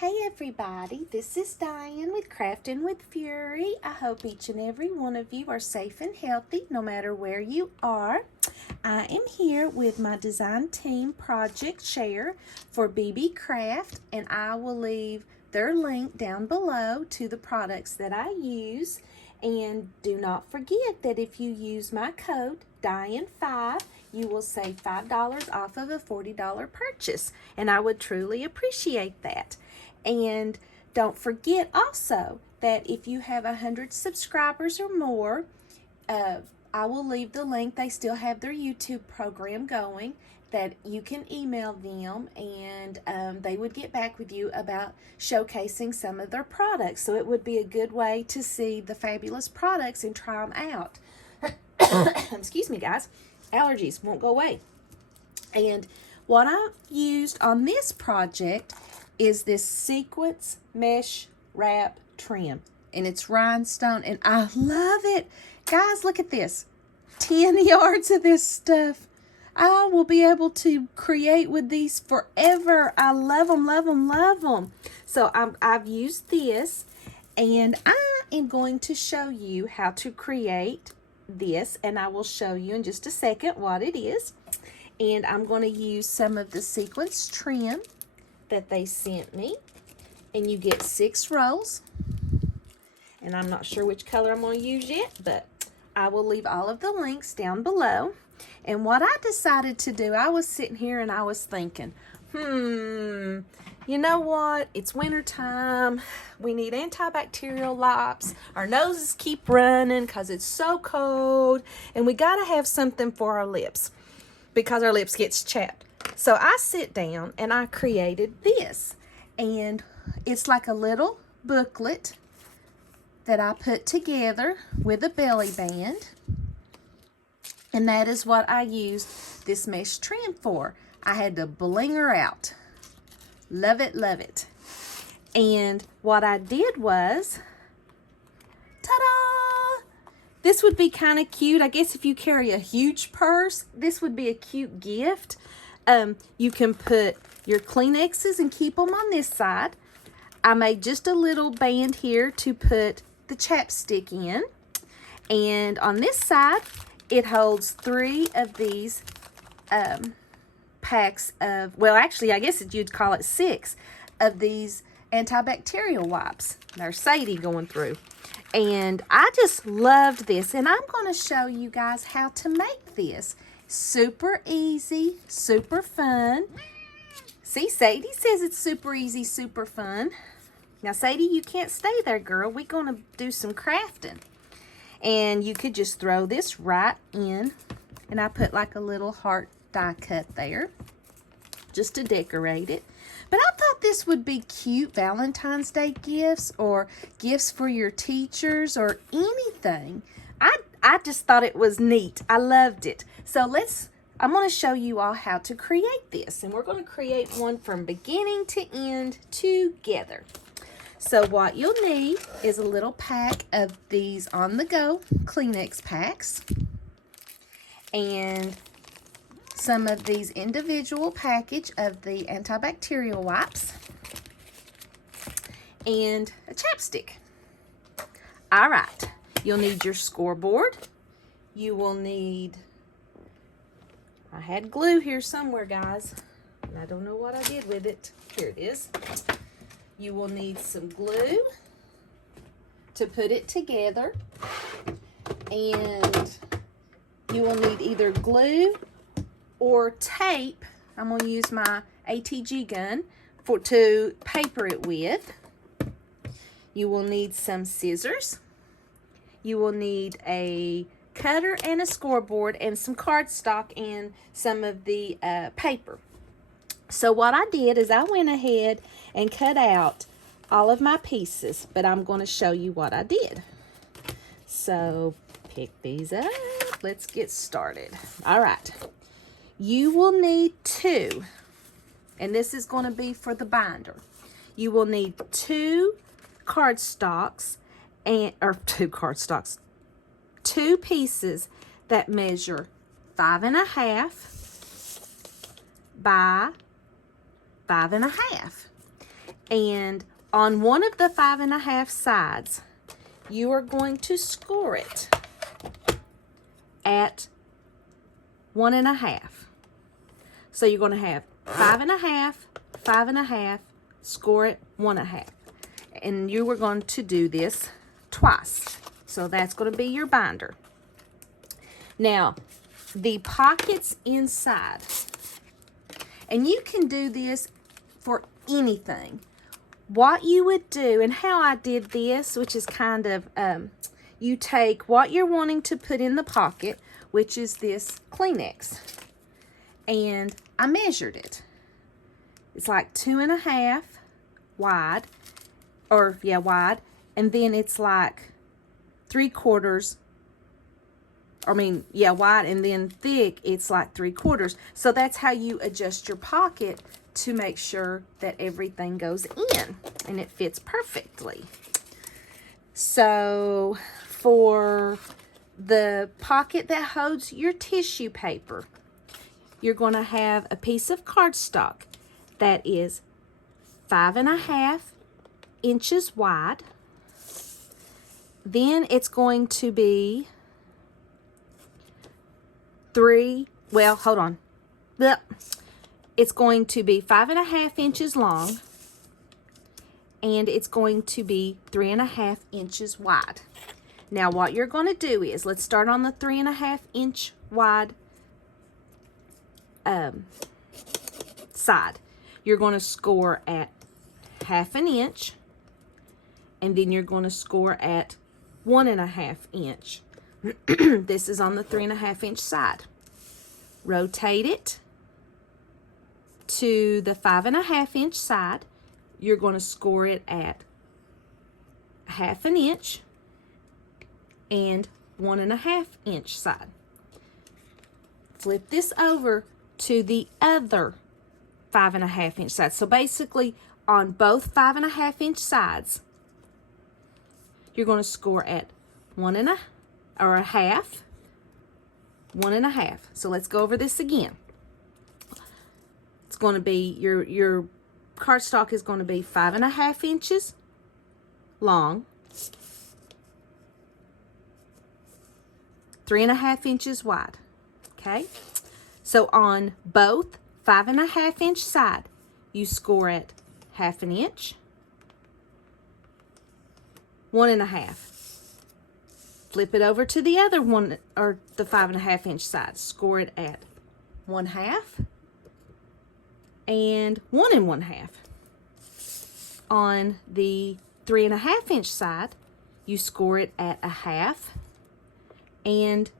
Hey everybody, this is Diane with Crafting with Fury. I hope each and every one of you are safe and healthy no matter where you are. I am here with my design team project share for Beebeecraft, and I will leave their link down below to the products that I use. And do not forget that if you use my code Diane5, you will save $5 off of a $40 purchase, and I would truly appreciate that. And don't forget also that if you have 100 subscribers or more, I will leave the link. They still have their YouTube program going that you can email them, and they would get back with you about showcasing some of their products. So it would be a good way to see the fabulous products and try them out. Excuse me, guys. Allergies won't go away. And what I've used on this project is this sequence mesh wrap trim, and it's rhinestone, and I love it. Guys, look at this. 10 yards of this stuff. I will be able to create with these forever. I love them, love them, love them. So I've used this, and I am going to show you how to create this, and I will show you in just a second what it is. And I'm going to use some of the sequence trim that they sent me, and you get 6 rolls, and I'm not sure which color I'm going to use yet, but I will leave all of the links down below. And what I decided to do, I was sitting here and I was thinking, you know what, it's winter time, we need antibacterial wipes, our noses keep running because it's so cold, and we got to have something for our lips because our lips gets chapped. So I sit down and I created this, and it's like a little booklet that I put together with a belly band, and that is what I used this mesh trim for. I had to bling her out. Love it, love it. And what I did was, ta-da! This would be kind of cute. I guess if you carry a huge purse, this would be a cute gift. You can put your Kleenexes and keep them on this side. I made just a little band here to put the chapstick in. And on this side, it holds 3 of these packs of, well, actually, I guess you'd call it 6 of these antibacterial wipes. There's Sadie going through. And I just loved this, and I'm going to show you guys how to make this. Super easy, super fun. See, Sadie says it's super easy, super fun. Now, Sadie, you can't stay there, girl. We're going to do some crafting. And you could just throw this right in. And I put like a little heart die cut there just to decorate it. But I thought this would be cute Valentine's Day gifts or gifts for your teachers or anything. I just thought it was neat. I loved it. So I'm going to show you all how to create this. And we're going to create one from beginning to end together. So what you'll need is a little pack of these on-the-go Kleenex packs. And some of these individual package of the antibacterial wipes. And a chapstick. All right. You'll need your scoreboard. You will need, I had glue here somewhere, guys. And I don't know what I did with it. Here it is. You will need some glue to put it together. And you will need either glue or tape. I'm going to use my ATG gun to paper it with. You will need some scissors. You will need a cutter and a scoreboard and some cardstock and some of the paper. So what I did is I went ahead and cut out all of my pieces, but I'm going to show you what I did. So pick these up. Let's get started. All right. You will need 2, and this is going to be for the binder. You will need 2 cardstocks, two pieces that measure 5.5 by 5.5. And on one of the 5.5 sides, you are going to score it at 1.5. So you're going to have 5.5, 5.5, score it 1.5. And you are going to do this twice. So that's going to be your binder. Now, the pockets inside, and you can do this for anything. What you would do, and how I did this, which is kind of, you take what you're wanting to put in the pocket, which is this Kleenex, and I measured it. It's like 2.5 wide, wide, and then it's like 3/4, wide, and then thick, it's like 3/4. So that's how you adjust your pocket to make sure that everything goes in and it fits perfectly. So for the pocket that holds your tissue paper, you're going to have a piece of cardstock that is 5.5 inches wide. Then it's going to be it's going to be 5.5 inches long, and it's going to be 3.5 inches wide. Now what you're going to do is, let's start on the 3.5 inch wide side. You're going to score at 1/2 inch, and then you're going to score at 1.5 inch. This is on the 3.5 inch side. Rotate it to the 5.5 inch side. You're going to score it at 1/2 inch and 1.5 inch side. Flip this over to the other 5.5 inch side. So basically on both 5.5 inch sides, you're going to score at 1.5. So let's go over this again. It's going to be, your cardstock is going to be 5.5 inches long, 3.5 inches wide. Okay, so on both 5.5 inch side, you score at 1/2 inch, 1.5. Flip it over to the other one, or the 5.5 inch side. Score it at 1/2 and 1.5. On the 3.5 inch side, you score it at 1/2 and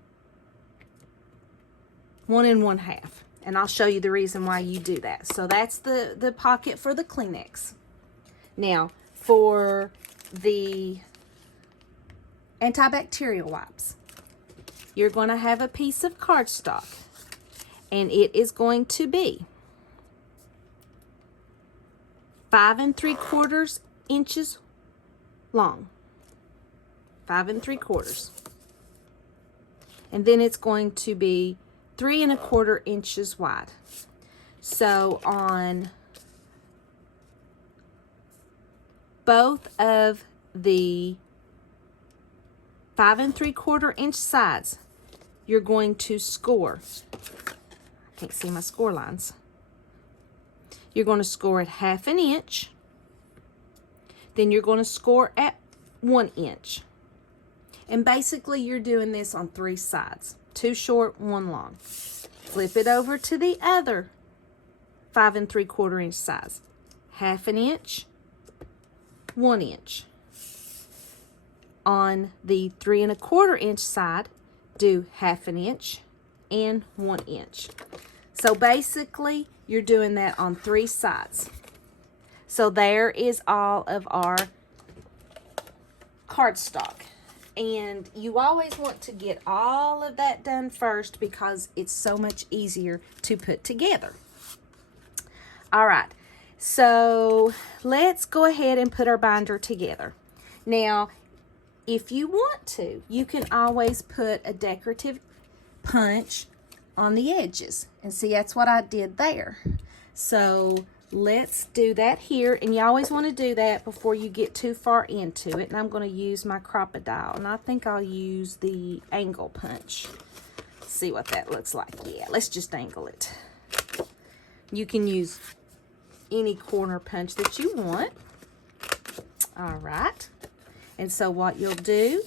1.5. And I'll show you the reason why you do that. So that's the pocket for the Kleenex. Now, for the antibacterial wipes, you're going to have a piece of cardstock, and it is going to be 5 3/4 inches long, 5 3/4, and then it's going to be 3 1/4 inches wide. So on both of the 5 3/4 inch sides, you're going to score, I can't see my score lines, you're going to score at 1/2 inch, then you're going to score at 1 inch. And basically you're doing this on 3 sides, 2 short, 1 long. Flip it over to the other 5 3/4 inch size, 1/2 inch, 1 inch. On the 3 1/4 inch side, do 1/2 inch and 1 inch. So basically you're doing that on 3 sides. So there is all of our cardstock. And you always want to get all of that done first because it's so much easier to put together. All right, so let's go ahead and put our binder together. Now, if you want to, you can always put a decorative punch on the edges. And see, that's what I did there. So let's do that here. And you always want to do that before you get too far into it. And I'm going to use my crocodile, and I think I'll use the angle punch. See what that looks like. Yeah, let's just angle it. You can use any corner punch that you want. All right. And so what you'll do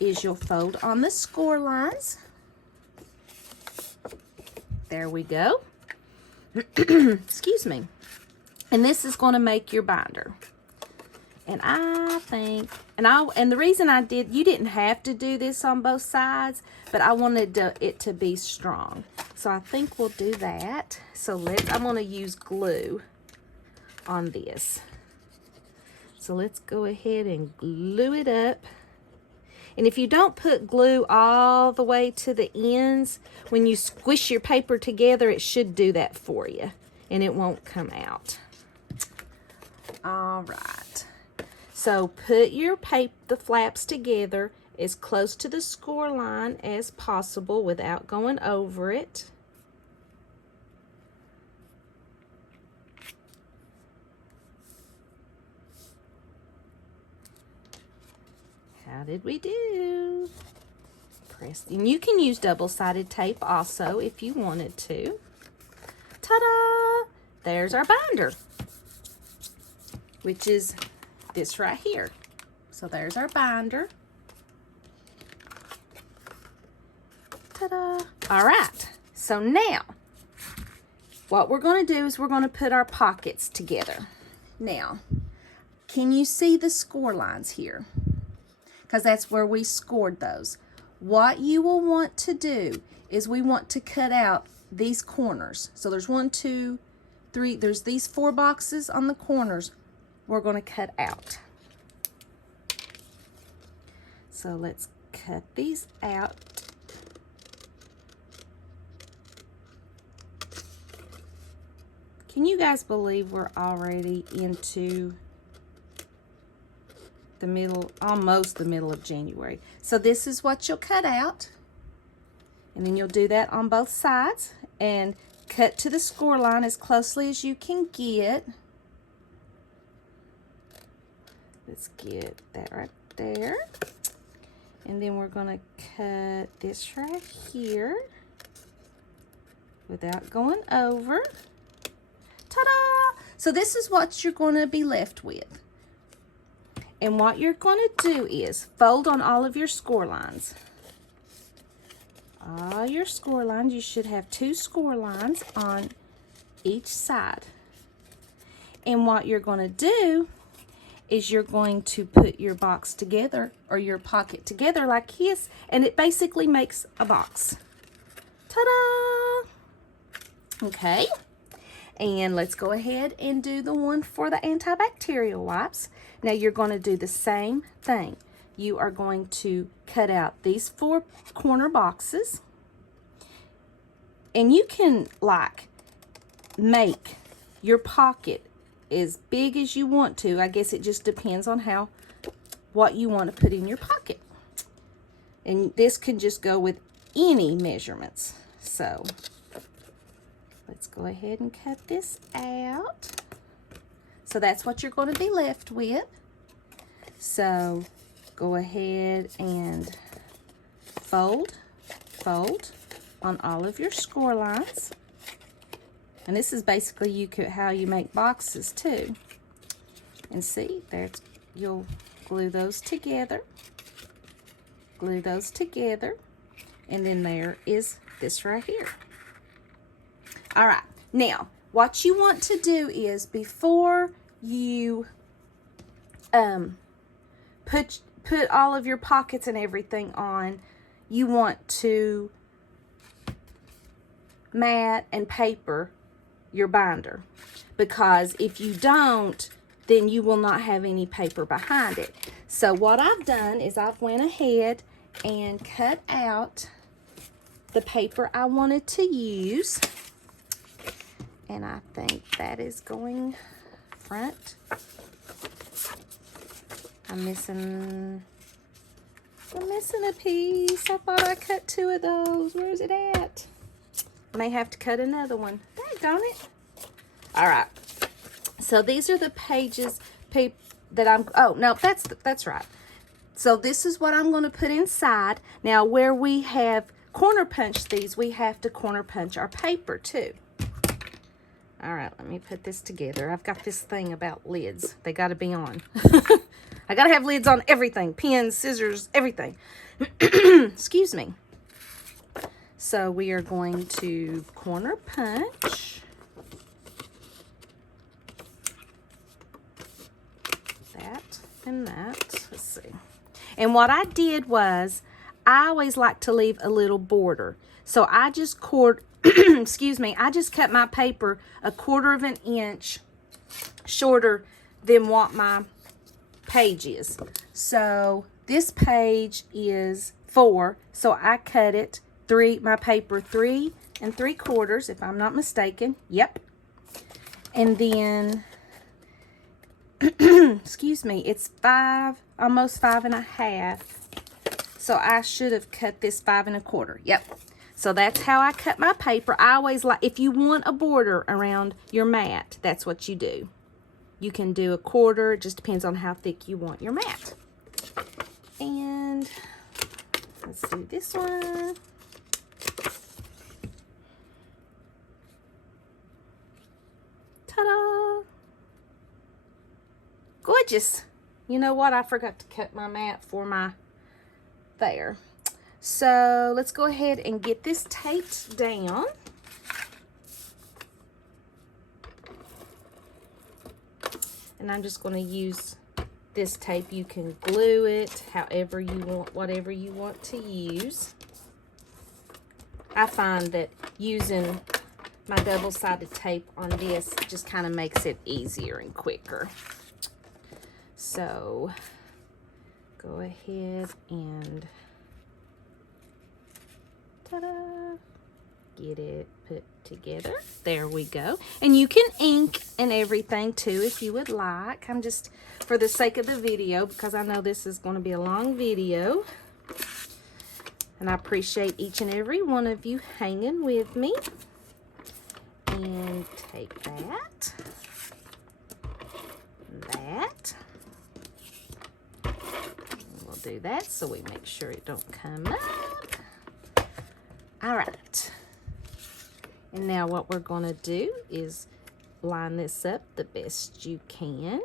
is you'll fold on the score lines. There we go. Excuse me. And this is going to make your binder. And I think, and the reason I did, you didn't have to do this on both sides, but I wanted it to be strong. So I think we'll do that. So I'm going to use glue on this. So let's go ahead and glue it up. And if you don't put glue all the way to the ends, when you squish your paper together, it should do that for you, and it won't come out. All right. So put the flaps together as close to the score line as possible without going over it. How did we do? Press, and you can use double-sided tape also if you wanted to. Ta-da! There's our binder, which is this right here. So there's our binder. Ta-da! All right, so now what we're going to do is we're going to put our pockets together. Now, can you see the score lines here? Because that's where we scored those. What you will want to do is we want to cut out these corners. So there's 1, 2, 3, there's these 4 boxes on the corners we're going to cut out. So let's cut these out. Can you guys believe we're already into the middle, almost the middle of January? So this is what you'll cut out, and then you'll do that on both sides and cut to the score line as closely as you can get. Let's get that right there, and then we're going to cut this right here without going over. Ta-da! So this is what you're going to be left with. And what you're going to do is fold on all of your score lines. All your score lines, you should have 2 score lines on each side. And what you're going to do is you're going to put your box together, or your pocket together like this, and it basically makes a box. Ta-da! Okay. And let's go ahead and do the one for the antibacterial wipes. Now you're going to do the same thing. You are going to cut out these 4 corner boxes. And you can like make your pocket as big as you want to. I guess it just depends on what you want to put in your pocket. And this can just go with any measurements. So let's go ahead and cut this out. So that's what you're going to be left with. So go ahead and fold on all of your score lines. And this is basically how you make boxes too. And see, you'll glue those together. Glue those together. And then there is this right here. All right, now what you want to do is before you put all of your pockets and everything on, you want to mat and paper your binder, because if you don't, then you will not have any paper behind it. So what I've done is I've went ahead and cut out the paper I wanted to use. And I think that is going front. I'm missing a piece. I thought I cut 2 of those. Where is it at? I may have to cut another one. Daggone it. All right. So these are the pages that I'm, oh, no, that's right. So this is what I'm going to put inside. Now, where we have corner punched these, we have to corner punch our paper too. All right, let me put this together. I've got this thing about lids. They got to be on. I got to have lids on everything. Pens, scissors, everything. Excuse me. So we are going to corner punch. That and that. Let's see. And what I did was, I always like to leave a little border. So I just excuse me, I just cut my paper 1/4 of an inch shorter than what my page is. So this page is 4, so I cut it my paper 3 3/4, if I'm not mistaken. Yep. And then excuse me, it's 5, almost 5 1/2. So I should have cut this 5 1/4. Yep. So that's how I cut my paper. I always like, if you want a border around your mat, that's what you do. You can do 1/4. It just depends on how thick you want your mat. And let's do this one. Ta-da! Gorgeous. You know what? I forgot to cut my mat for my there. So let's go ahead and get this taped down. And I'm just going to use this tape. You can glue it however you want, whatever you want to use. I find that using my double-sided tape on this just kind of makes it easier and quicker. So go ahead and ta-da, get it put together. There we go. And you can ink and everything too if you would like. I'm just, for the sake of the video, because I know this is going to be a long video, and I appreciate each and every one of you hanging with me. And take that, that. We'll do that so we make sure it don't come up. All right. And now what we're going to do is line this up the best you can.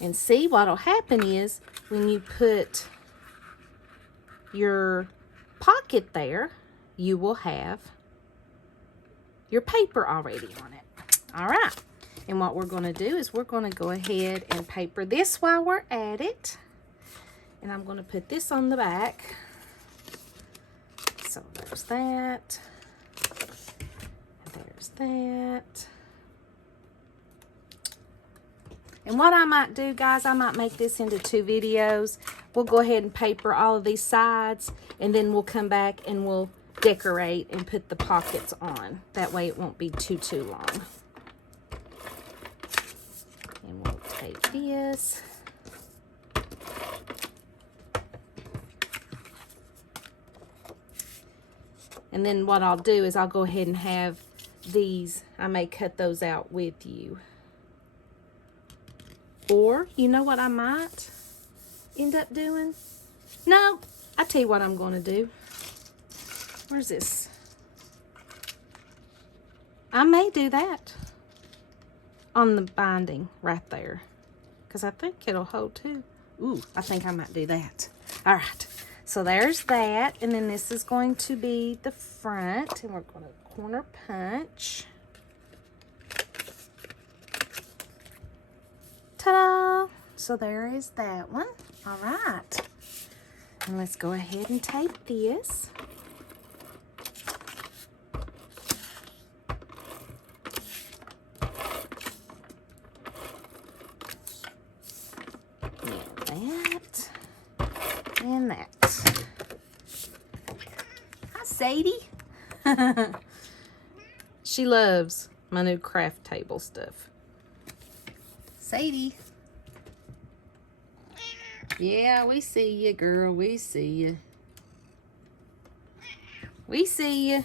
And see, what'll happen is when you put your pocket there, you will have your paper already on it. All right. And what we're going to do is we're going to go ahead and paper this while we're at it. And I'm going to put this on the back. So there's that. There's that. And what I might do, guys, I might make this into 2 videos. We'll go ahead and paper all of these sides, and then we'll come back and we'll decorate and put the pockets on. That way it won't be too long. And we'll take this. And then what I'll do is I'll go ahead and have these, I may cut those out with you. Or, you know what I might end up doing? No, I'll tell you what I'm going to do. Where's this? I may do that on the binding right there, because I think it'll hold too. Ooh, I think I might do that. All right, so there's that. And then this is going to be the front, and we're going to corner punch. Ta-da! So there is that one. All right. And let's go ahead and tape this. And that. And that. Hi, Sadie. She loves my new craft table stuff. Sadie. Yeah, we see you, girl. We see you. We see you.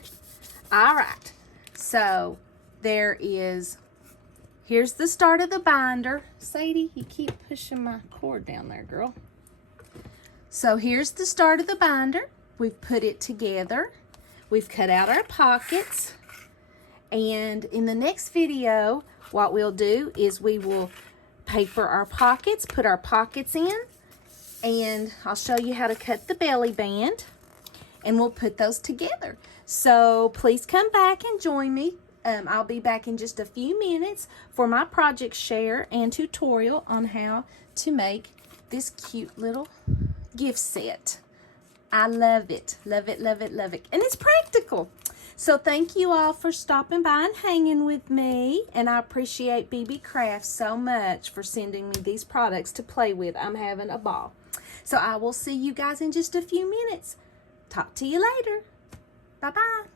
All right. So there is Here's the start of the binder. Sadie, you keep pushing my cord down there, girl. So here's the start of the binder. We've put it together. We've cut out our pockets. And in the next video, what we'll do is we will paper our pockets, put our pockets in, and I'll show you how to cut the belly band, and we'll put those together. So please come back and join me. I'll be back in just a few minutes for my project share and tutorial on how to make this cute little gift set. I love it, love it, love it, love it. And it's practical. So thank you all for stopping by and hanging with me. And I appreciate Beebeecraft so much for sending me these products to play with. I'm having a ball. So I will see you guys in just a few minutes. Talk to you later. Bye-bye.